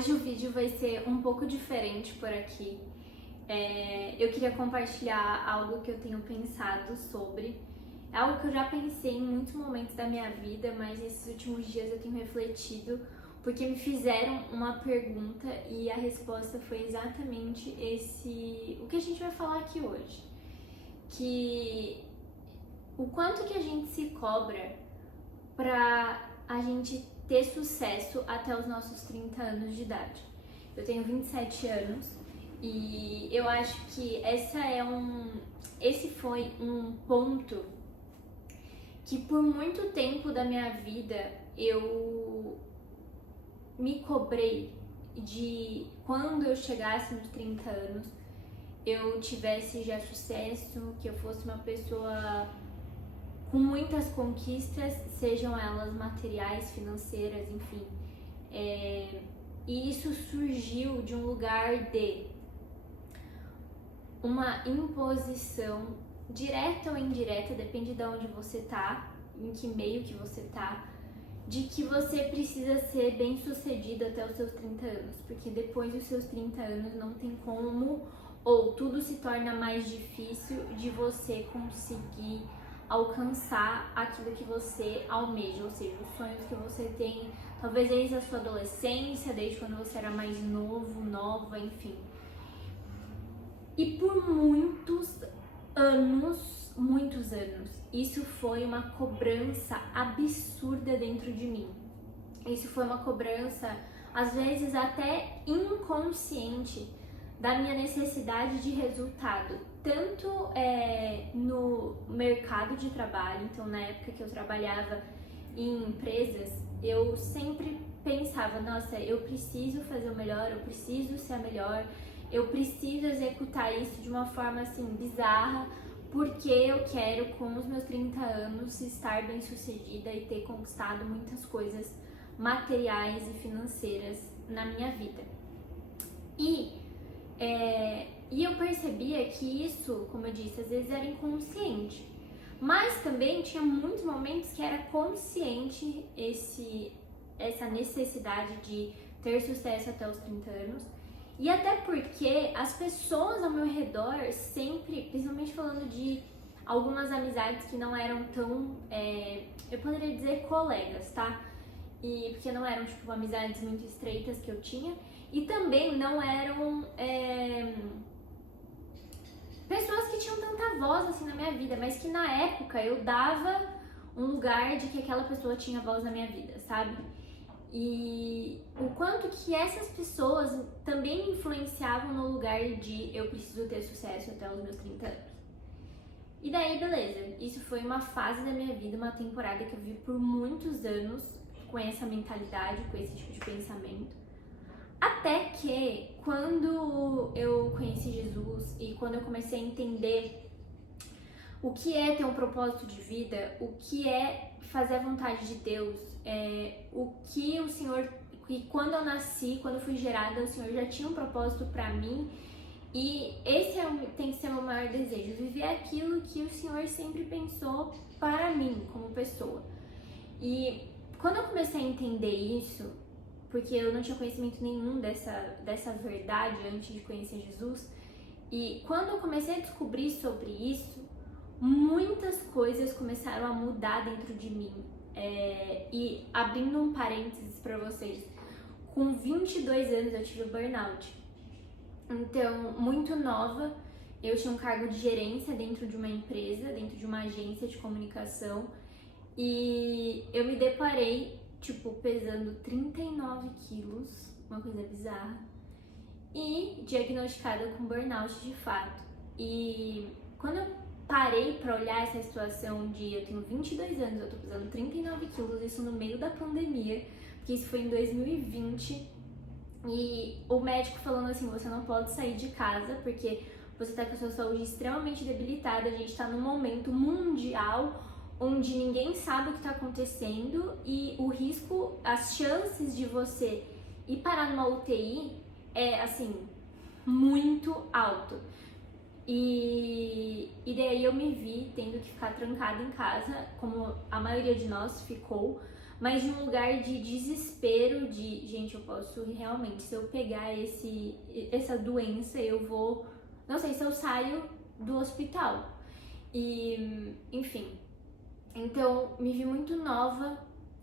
Hoje o vídeo vai ser um pouco diferente por aqui. Eu queria compartilhar algo que eu tenho pensado sobre. É algo que eu já pensei em muitos momentos da minha vida, mas esses últimos dias eu tenho refletido porque me fizeram uma pergunta e a resposta foi exatamente o que a gente vai falar aqui hoje. Que o quanto que a gente se cobra pra a gente ter sucesso até os nossos 30 anos de idade. Eu tenho 27 anos e eu acho que esse foi um ponto que por muito tempo da minha vida eu me cobrei de quando eu chegasse nos 30 anos eu tivesse já sucesso, que eu fosse uma pessoa com muitas conquistas, sejam elas materiais, financeiras, enfim. E isso surgiu de um lugar de uma imposição, direta ou indireta, depende de onde você tá, em que meio que você tá, de que você precisa ser bem sucedido até os seus 30 anos, porque depois dos seus 30 anos não tem como, ou tudo se torna mais difícil de você conseguir alcançar aquilo que você almeja, ou seja, os sonhos que você tem, talvez desde a sua adolescência, desde quando você era mais novo, nova, enfim. E por muitos anos, isso foi uma cobrança absurda dentro de mim. Isso foi uma cobrança, às vezes até inconsciente, da minha necessidade de resultado, tanto no mercado de trabalho. Então, na época que eu trabalhava em empresas, eu sempre pensava, nossa, eu preciso fazer o melhor, eu preciso ser a melhor, eu preciso executar isso de uma forma assim bizarra, porque eu quero, com os meus 30 anos, estar bem sucedida e ter conquistado muitas coisas materiais e financeiras na minha vida. E eu percebia que isso, como eu disse, às vezes era inconsciente, mas também tinha muitos momentos que era consciente essa necessidade de ter sucesso até os 30 anos, e até porque as pessoas ao meu redor sempre, principalmente falando de algumas amizades que não eram tão, eu poderia dizer colegas, tá? E porque não eram tipo amizades muito estreitas que eu tinha, e também não eram pessoas que tinham tanta voz assim na minha vida, mas que na época eu dava um lugar de que aquela pessoa tinha voz na minha vida, sabe? E o quanto que essas pessoas também me influenciavam no lugar de eu preciso ter sucesso até os meus 30 anos. E daí, beleza, isso foi uma fase da minha vida, uma temporada que eu vi por muitos anos com essa mentalidade, com esse tipo de pensamento. Até que, quando eu conheci Jesus e quando eu comecei a entender o que é ter um propósito de vida, o que é fazer a vontade de Deus, o que o Senhor, que quando eu nasci, quando eu fui gerada, o Senhor já tinha um propósito pra mim, e esse tem que ser o meu maior desejo, viver aquilo que o Senhor sempre pensou para mim como pessoa. E quando eu comecei a entender isso, porque eu não tinha conhecimento nenhum dessa verdade antes de conhecer Jesus, e quando eu comecei a descobrir sobre isso, muitas coisas começaram a mudar dentro de mim. E abrindo um parênteses para vocês, com 22 anos eu tive burnout. Então, muito nova, eu tinha um cargo de gerência dentro de uma empresa, dentro de uma agência de comunicação, e eu me deparei pesando 39 quilos, uma coisa bizarra, e diagnosticada com burnout de fato. E quando eu parei pra olhar essa situação de eu tenho 22 anos, eu tô pesando 39 quilos, isso no meio da pandemia, porque isso foi em 2020, e o médico falando assim, você não pode sair de casa porque você tá com a sua saúde extremamente debilitada, a gente tá num momento mundial onde ninguém sabe o que está acontecendo e o risco, as chances de você ir parar numa UTI é, assim, muito alto. E daí eu me vi tendo que ficar trancada em casa, como a maioria de nós ficou, mas de um lugar de desespero, de, gente, eu posso realmente, se eu pegar essa doença, eu vou, não sei se eu saio do hospital. E, enfim, então me vi muito nova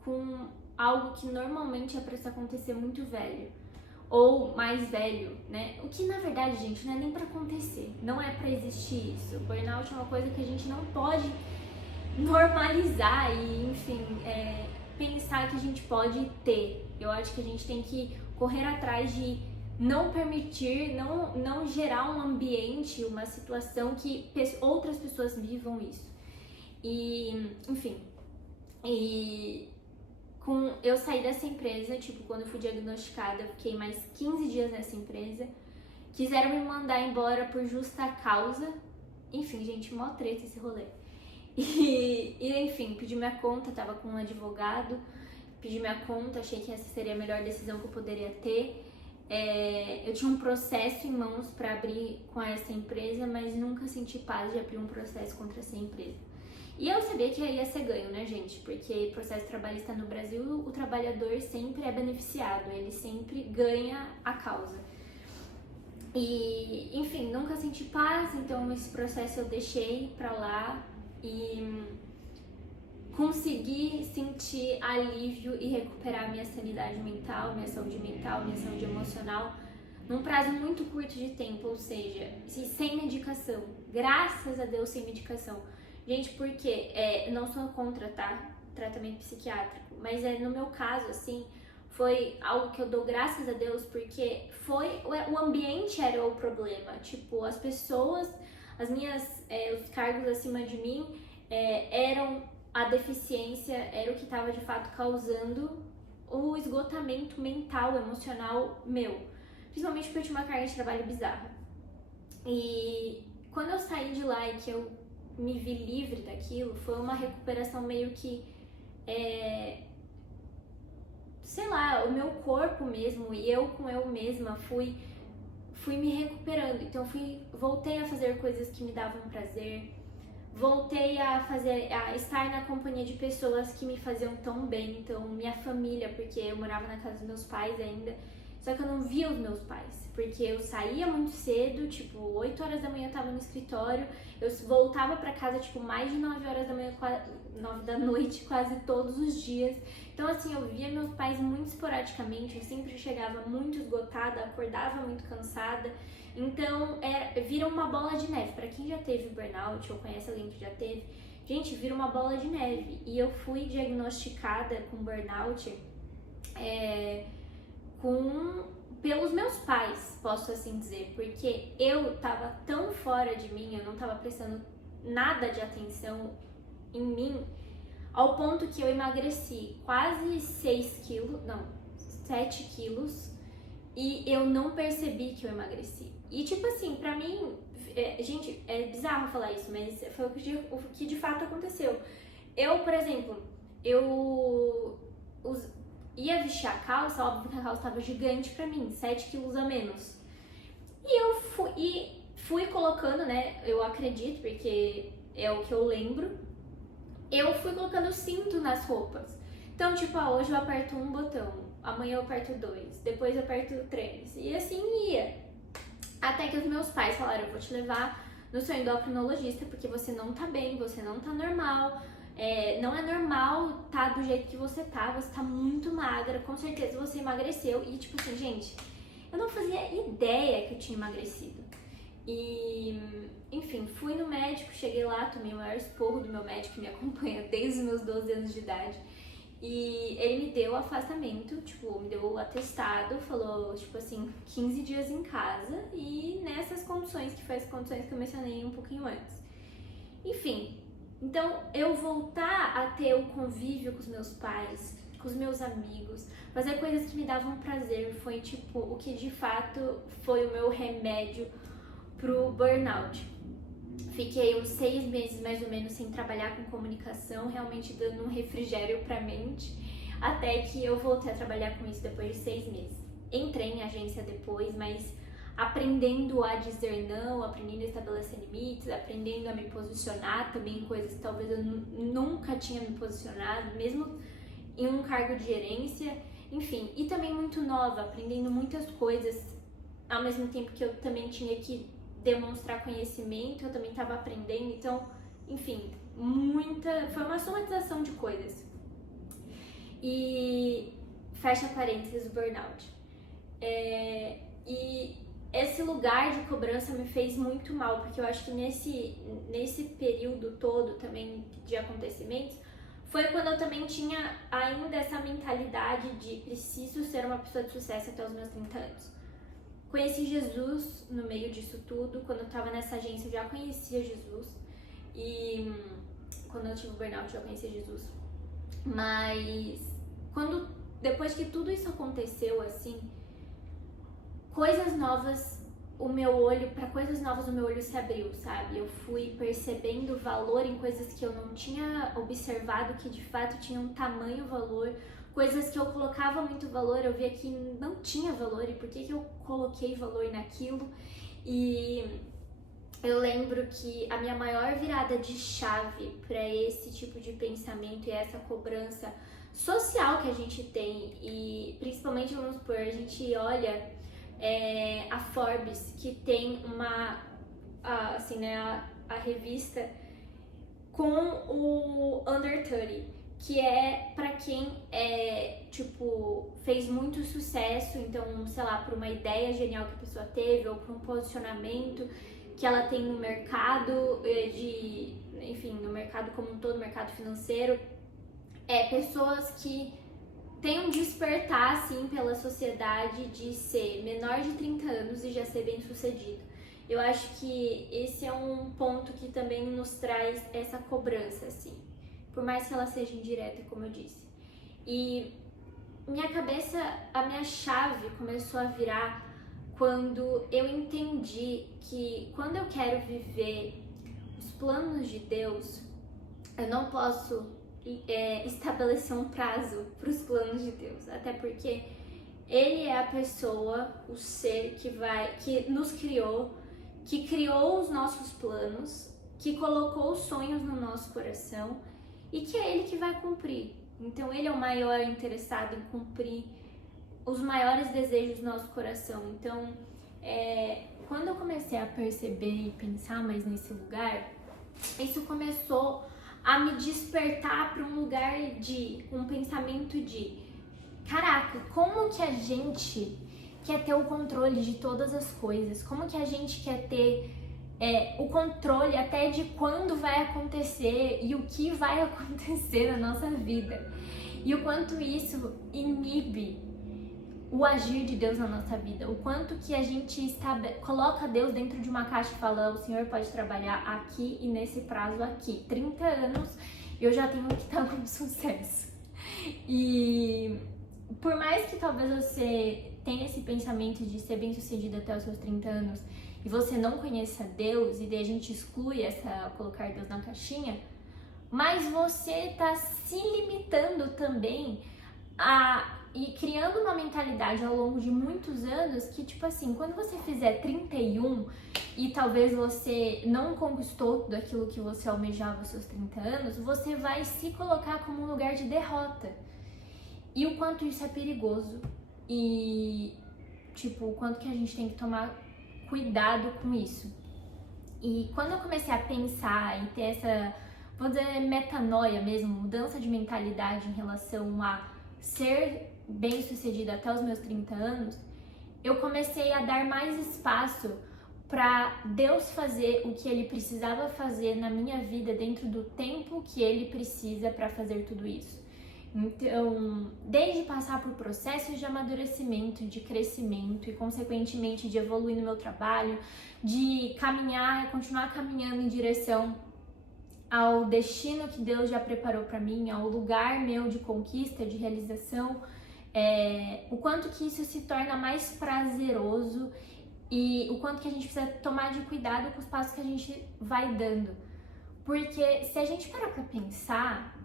com algo que normalmente é pra se acontecer muito velho. Ou mais velho, né? O que na verdade, gente, não é nem pra acontecer. Não é pra existir isso. Burnout é uma coisa que a gente não pode normalizar e, enfim, pensar que a gente pode ter. Eu acho que a gente tem que correr atrás de não permitir, não gerar um ambiente, uma situação que outras pessoas vivam isso. E, enfim, eu saí dessa empresa, tipo, quando eu fui diagnosticada, eu fiquei mais 15 dias nessa empresa. Quiseram me mandar embora por justa causa. Enfim, gente, mó treta esse rolê. E enfim, pedi minha conta, tava com um advogado, pedi minha conta, achei que essa seria a melhor decisão que eu poderia ter. Eu tinha um processo em mãos pra abrir com essa empresa, mas nunca senti paz de abrir um processo contra essa empresa. E eu sabia que ia ser ganho, né, gente? Porque processo trabalhista no Brasil, o trabalhador sempre é beneficiado, ele sempre ganha a causa. E, enfim, nunca senti paz, então esse processo eu deixei pra lá e consegui sentir alívio e recuperar minha sanidade mental, minha saúde emocional num prazo muito curto de tempo, ou seja, sem medicação. Graças a Deus, sem medicação. Gente, porque não sou contra, tá? Tratamento psiquiátrico, mas no meu caso, assim, foi algo que eu dou graças a Deus, porque o ambiente era o problema. Tipo, as pessoas, os cargos acima de mim eram a deficiência, era o que estava de fato causando o esgotamento mental, emocional meu. Principalmente porque eu tinha uma carga de trabalho bizarra. E quando eu saí de lá e que eu me vi livre daquilo, foi uma recuperação meio que, sei lá, o meu corpo mesmo e eu com eu mesma fui me recuperando. Então voltei a fazer coisas que me davam prazer, voltei a estar na companhia de pessoas que me faziam tão bem. Então minha família, porque eu morava na casa dos meus pais ainda, só que eu não via os meus pais, porque eu saía muito cedo, tipo 8 horas da manhã eu tava no escritório, eu voltava pra casa tipo mais de 9 horas da manhã, 9 da noite, quase todos os dias. Então assim, eu via meus pais muito esporadicamente, eu sempre chegava muito esgotada, acordava muito cansada. Então vira uma bola de neve. Pra quem já teve burnout ou conhece alguém que já teve, gente, vira uma bola de neve. E eu fui diagnosticada com burnout pelos meus pais, posso assim dizer, porque eu tava tão fora de mim, eu não tava prestando nada de atenção em mim, ao ponto que eu emagreci quase 7 quilos, e eu não percebi que eu emagreci. E tipo assim, pra mim, gente, é bizarro falar isso, mas foi o que de fato aconteceu. Eu, por exemplo, ia vestir a calça, óbvio que a calça tava gigante pra mim, 7 quilos a menos. E eu fui colocando, né, eu acredito, porque é o que eu lembro, eu fui colocando cinto nas roupas. Então, tipo, hoje eu aperto um botão, amanhã eu aperto 2, depois eu aperto 3, e assim ia. Até que os meus pais falaram, eu vou te levar no seu endocrinologista, porque você não tá bem, você não tá normal. Não é normal tá do jeito que você tá muito magra, com certeza você emagreceu. E tipo assim, gente, eu não fazia ideia que eu tinha emagrecido. E, enfim, fui no médico, cheguei lá, tomei o maior esporro do meu médico que me acompanha desde os meus 12 anos de idade. E ele me deu o afastamento, tipo, me deu o atestado, falou, tipo assim, 15 dias em casa e nessas condições, que foi as condições que eu mencionei um pouquinho antes. Enfim, então eu voltar a ter o convívio com os meus pais, com os meus amigos, fazer coisas que me davam prazer, foi tipo o que de fato foi o meu remédio pro burnout. Fiquei uns 6 meses mais ou menos sem trabalhar com comunicação, realmente dando um refrigério pra mente, até que eu voltei a trabalhar com isso depois de 6 meses. Entrei em agência depois, mas aprendendo a dizer não, aprendendo a estabelecer limites, aprendendo a me posicionar também em coisas que talvez eu nunca tinha me posicionado, mesmo em um cargo de gerência, enfim, e também muito nova, aprendendo muitas coisas, ao mesmo tempo que eu também tinha que demonstrar conhecimento, eu também estava aprendendo, então, enfim, foi uma somatização de coisas. E fecha parênteses, burnout. E esse lugar de cobrança me fez muito mal, porque eu acho que nesse período todo também de acontecimentos, foi quando eu também tinha ainda essa mentalidade de preciso ser uma pessoa de sucesso até os meus 30 anos. Conheci Jesus no meio disso tudo, quando eu tava nessa agência eu já conhecia Jesus, e quando eu tive o burnout eu já conhecia Jesus, mas depois que tudo isso aconteceu, assim, coisas novas, para coisas novas o meu olho se abriu, sabe? Eu fui percebendo valor em coisas que eu não tinha observado, que de fato tinham um tamanho valor, coisas que eu colocava muito valor, eu via que não tinha valor, e por que eu coloquei valor naquilo. E eu lembro que a minha maior virada de chave para esse tipo de pensamento e essa cobrança social que a gente tem, e principalmente, vamos supor, a gente olha a Forbes, que tem a revista com o Under 30, que é pra quem fez muito sucesso, então, sei lá, por uma ideia genial que a pessoa teve, ou por um posicionamento que ela tem no mercado, no mercado como um todo, mercado financeiro, pessoas que tem um despertar, assim, pela sociedade de ser menor de 30 anos e já ser bem sucedido. Eu acho que esse é um ponto que também nos traz essa cobrança, assim, por mais que ela seja indireta, como eu disse. E a minha chave começou a virar quando eu entendi que quando eu quero viver os planos de Deus, eu não posso estabelecer um prazo para os planos de Deus, até porque Ele é a pessoa, o ser que nos criou, que criou os nossos planos, que colocou os sonhos no nosso coração e que é Ele que vai cumprir. Então Ele é o maior interessado em cumprir os maiores desejos do nosso coração. Então, quando eu comecei a perceber e pensar mais nesse lugar, isso começou a me despertar para um lugar um pensamento de caraca, como que a gente quer ter o controle de todas as coisas? Como que a gente quer ter o controle até de quando vai acontecer e o que vai acontecer na nossa vida? E o quanto isso inibe o agir de Deus na nossa vida, o quanto que a gente coloca Deus dentro de uma caixa e fala, o Senhor pode trabalhar aqui e nesse prazo aqui. 30 anos eu já tenho que estar com sucesso. E por mais que talvez você tenha esse pensamento de ser bem sucedido até os seus 30 anos e você não conheça Deus, e daí a gente exclui colocar Deus na caixinha, mas você está se limitando também e criando uma mentalidade ao longo de muitos anos que, tipo assim, quando você fizer 31 e talvez você não conquistou tudo aquilo que você almejava aos seus 30 anos, você vai se colocar como um lugar de derrota. E o quanto isso é perigoso. E, o quanto que a gente tem que tomar cuidado com isso. E quando eu comecei a pensar e ter essa, vou dizer, metanoia mesmo, mudança de mentalidade em relação a ser bem-sucedida até os meus 30 anos, eu comecei a dar mais espaço para Deus fazer o que Ele precisava fazer na minha vida dentro do tempo que Ele precisa para fazer tudo isso. Então, desde passar por processos de amadurecimento, de crescimento e, consequentemente, de evoluir no meu trabalho, de continuar caminhando em direção ao destino que Deus já preparou para mim, ao lugar meu de conquista, de realização, o quanto que isso se torna mais prazeroso e o quanto que a gente precisa tomar de cuidado com os passos que a gente vai dando. Porque se a gente parar pra pensar,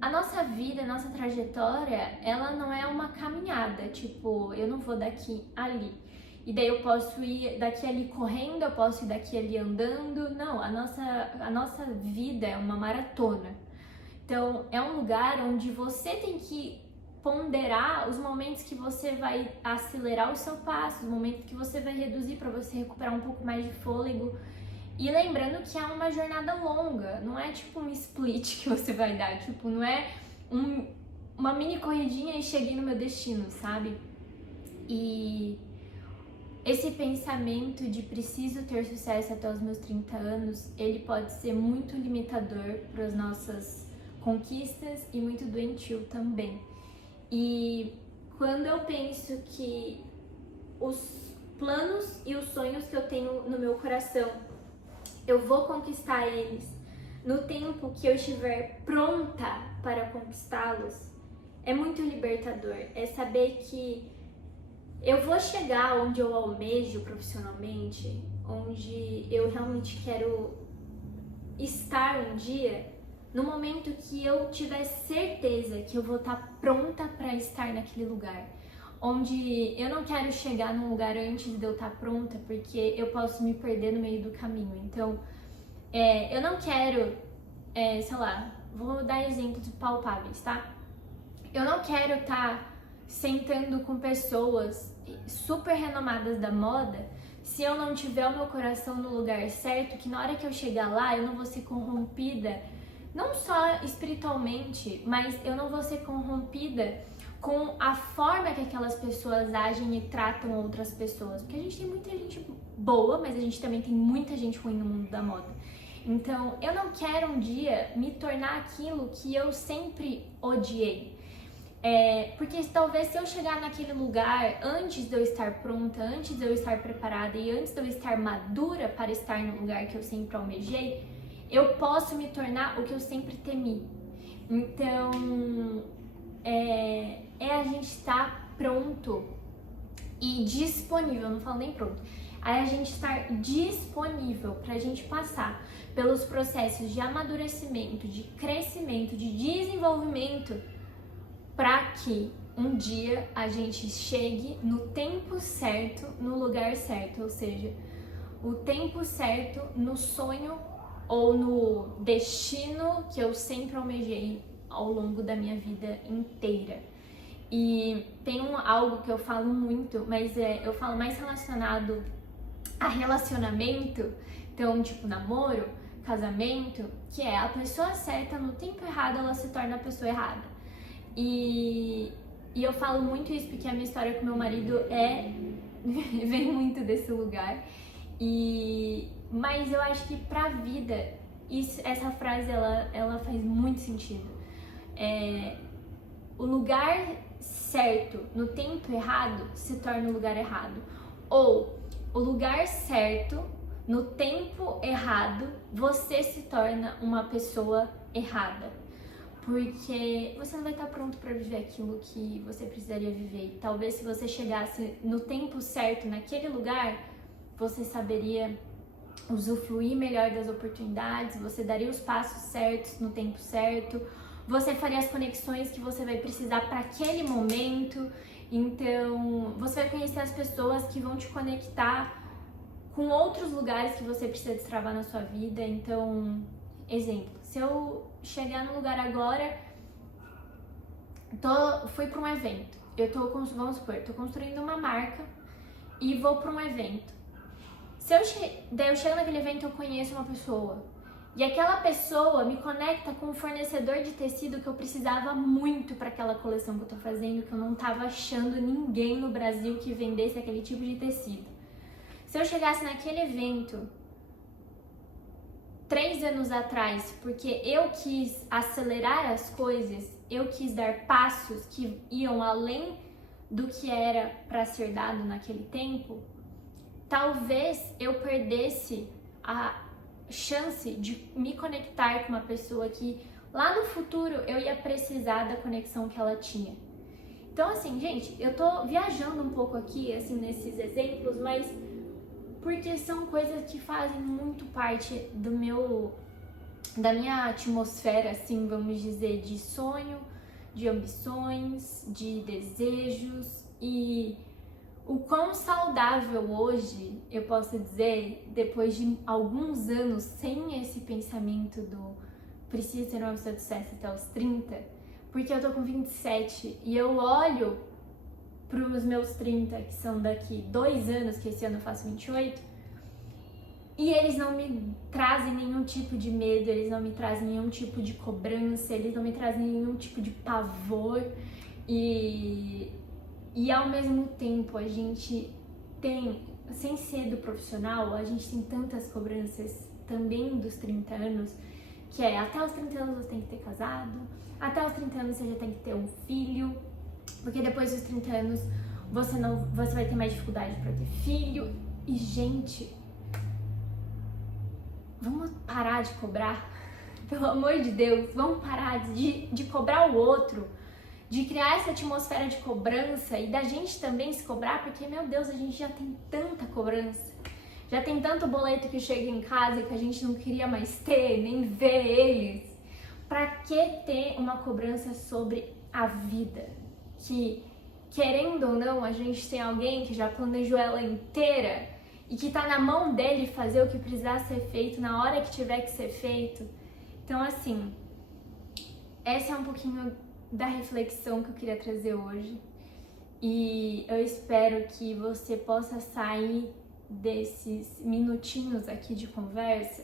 a nossa vida, a nossa trajetória, ela não é uma caminhada, eu não vou daqui ali. E daí eu posso ir daqui ali correndo, eu posso ir daqui ali andando. Não, a nossa vida é uma maratona. Então, é um lugar onde você tem que ponderar os momentos que você vai acelerar o seu passo, os momentos que você vai reduzir para você recuperar um pouco mais de fôlego. E lembrando que é uma jornada longa, não é tipo um split que você vai dar, tipo, não é uma mini corridinha e cheguei no meu destino, sabe? E esse pensamento de preciso ter sucesso até os meus 30 anos, ele pode ser muito limitador para as nossas conquistas e muito doentio também. E quando eu penso que os planos e os sonhos que eu tenho no meu coração, eu vou conquistar eles no tempo que eu estiver pronta para conquistá-los, é muito libertador. É saber que eu vou chegar onde eu almejo profissionalmente, onde eu realmente quero estar um dia, no momento que eu tiver certeza que eu vou estar pronta para estar naquele lugar. Onde eu não quero chegar num lugar antes de eu estar pronta, porque eu posso me perder no meio do caminho. Então, eu não quero, sei lá, vou dar exemplos palpáveis, tá? Eu não quero estar sentando com pessoas super renomadas da moda se eu não tiver o meu coração no lugar certo, que na hora que eu chegar lá eu não vou ser corrompida, não só espiritualmente, mas eu não vou ser corrompida com a forma que aquelas pessoas agem e tratam outras pessoas. Porque a gente tem muita gente boa, mas a gente também tem muita gente ruim no mundo da moda. Então, eu não quero um dia me tornar aquilo que eu sempre odiei. Porque talvez se eu chegar naquele lugar antes de eu estar pronta, antes de eu estar preparada e antes de eu estar madura para estar no lugar que eu sempre almejei, eu posso me tornar o que eu sempre temi. Então, a gente estar pronto e disponível, não falo nem pronto, a gente estar disponível para a gente passar pelos processos de amadurecimento, de crescimento, de desenvolvimento, para que um dia a gente chegue no tempo certo, no lugar certo, ou seja, o tempo certo no sonho ou no destino que eu sempre almejei ao longo da minha vida inteira. E tem algo que eu falo muito, mas eu falo mais relacionado a relacionamento, então tipo namoro, casamento, que é a pessoa certa no tempo errado, ela se torna a pessoa errada. E eu falo muito isso porque a minha história com meu marido vem muito desse lugar. Mas eu acho que pra vida, essa frase ela faz muito sentido. O lugar certo no tempo errado se torna o lugar errado. Ou o lugar certo no tempo errado, você se torna uma pessoa errada. Porque você não vai estar pronto para viver aquilo que você precisaria viver. Talvez se você chegasse no tempo certo, naquele lugar, você saberia usufruir melhor das oportunidades, você daria os passos certos no tempo certo, você faria as conexões que você vai precisar para aquele momento. Então, você vai conhecer as pessoas que vão te conectar com outros lugares que você precisa destravar na sua vida. Então, exemplo, se eu chegar no lugar agora, fui para um evento, vamos supor, tô construindo uma marca e vou para um evento. Daí eu chego naquele evento, eu conheço uma pessoa e aquela pessoa me conecta com um fornecedor de tecido que eu precisava muito para aquela coleção que eu tô fazendo, que eu não tava achando ninguém no Brasil que vendesse aquele tipo de tecido. Se eu chegasse naquele evento 3 anos atrás, porque eu quis acelerar as coisas, eu quis dar passos que iam além do que era para ser dado naquele tempo, talvez eu perdesse a chance de me conectar com uma pessoa que lá no futuro eu ia precisar da conexão que ela tinha. Então assim, gente, eu tô viajando um pouco aqui, assim, nesses exemplos, mas porque são coisas que fazem muito parte da minha atmosfera, assim, vamos dizer, de sonho, de ambições, de desejos. E o quão saudável hoje, eu posso dizer, depois de alguns anos sem esse pensamento do precisa ser uma pessoa de sucesso até os 30, porque eu tô com 27 e eu olho pros meus 30, que são daqui 2 anos, que esse ano eu faço 28, e eles não me trazem nenhum tipo de medo, eles não me trazem nenhum tipo de cobrança, eles não me trazem nenhum tipo de pavor, e ao mesmo tempo a gente tem, sem ser do profissional, a gente tem tantas cobranças também dos 30 anos, que é até os 30 anos você tem que ter casado, até os 30 anos você já tem que ter um filho, porque depois dos 30 anos você vai ter mais dificuldade para ter filho. E gente, vamos parar de cobrar, pelo amor de Deus, vamos parar de cobrar o outro, de criar essa atmosfera de cobrança e da gente também se cobrar, porque, meu Deus, a gente já tem tanta cobrança, já tem tanto boleto que chega em casa que a gente não queria mais ter, nem ver eles. Pra que ter uma cobrança sobre a vida? Que, querendo ou não, a gente tem alguém que já planejou ela inteira e que tá na mão dele fazer o que precisar ser feito na hora que tiver que ser feito. Então, assim, essa é um pouquinho da reflexão que eu queria trazer hoje. E eu espero que você possa sair desses minutinhos aqui de conversa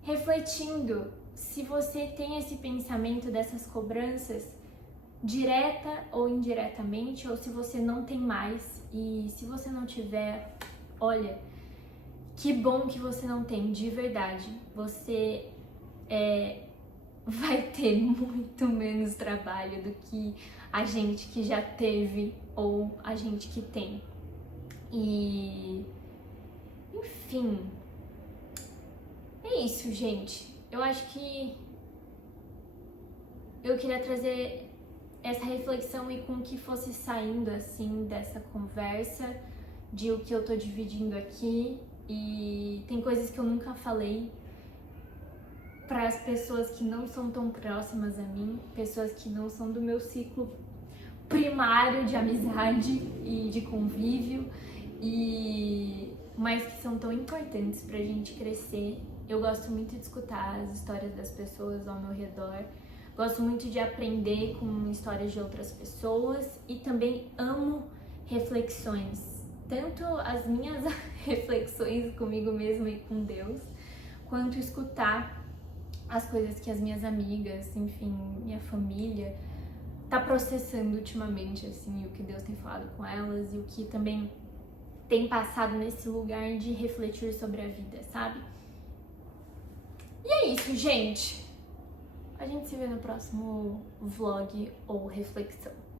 refletindo se você tem esse pensamento dessas cobranças direta ou indiretamente, ou se você não tem mais. E se você não tiver, olha, que bom que você não tem, de verdade. Você vai ter muito menos trabalho do que a gente que já teve ou a gente que tem. E, enfim, é isso, gente. Eu acho que eu queria trazer essa reflexão e com que fosse saindo assim dessa conversa, de o que eu tô dividindo aqui. E tem coisas que eu nunca falei para as pessoas que não são tão próximas a mim, pessoas que não são do meu ciclo primário de amizade e de convívio, mas que são tão importantes pra gente crescer. Eu gosto muito de escutar as histórias das pessoas ao meu redor, gosto muito de aprender com histórias de outras pessoas e também amo reflexões, tanto as minhas reflexões comigo mesma e com Deus, quanto escutar as coisas que as minhas amigas, enfim, minha família tá processando ultimamente, assim, o que Deus tem falado com elas e o que também tem passado nesse lugar de refletir sobre a vida, sabe? E é isso, gente! A gente se vê no próximo vlog ou reflexão.